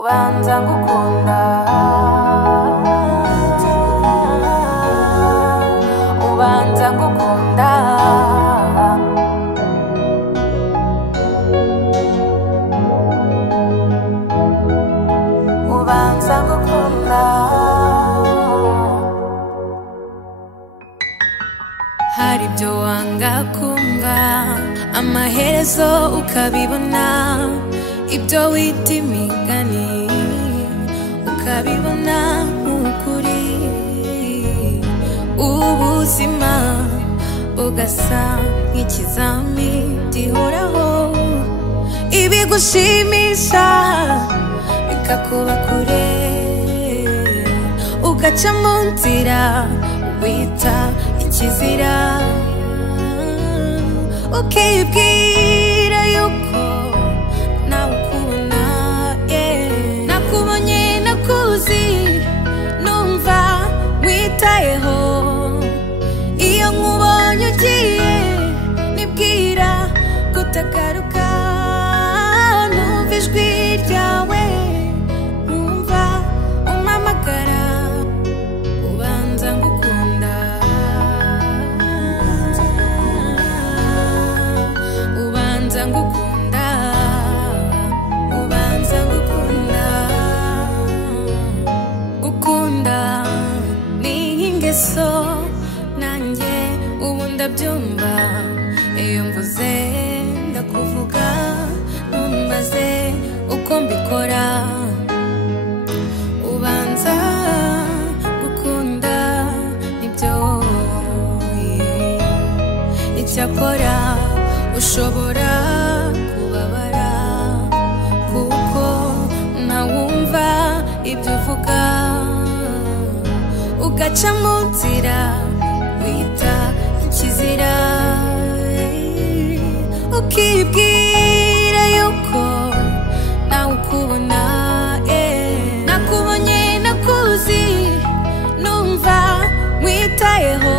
ubanza ngukunda ubanza ngukunda ubanza ngukunda hari ibyo wanga kumva amaherezo ukabibona ibyo wita imigani ukabibona nk'ukuri ubuzima bugasa nk'ikizami gihoraho ibigushimisha bikakuba kure ugaca mu nzira wita ikizira ukibwira yuko nawe ukubona nakubonye nakuzi numva witayeho iyo nkubonye ugiye nibwira kutagaruka numva ijwi ryawe numva umpamagara ubanza ngukunda ubanza ngukunda ubanza ngukunda gukunda ni ingeso nanjye ubu ndabyumva iyo mvuze ndakuvuga ntumbaze uko mbikora ubanza gukunda nibyo icyakora ushobora kubabara kuko ntawumva ibyo uvuga ugaca mu nzira wita ikizira ukibwira yuko nawe ukubona nakubonye nakuzi numva witayeho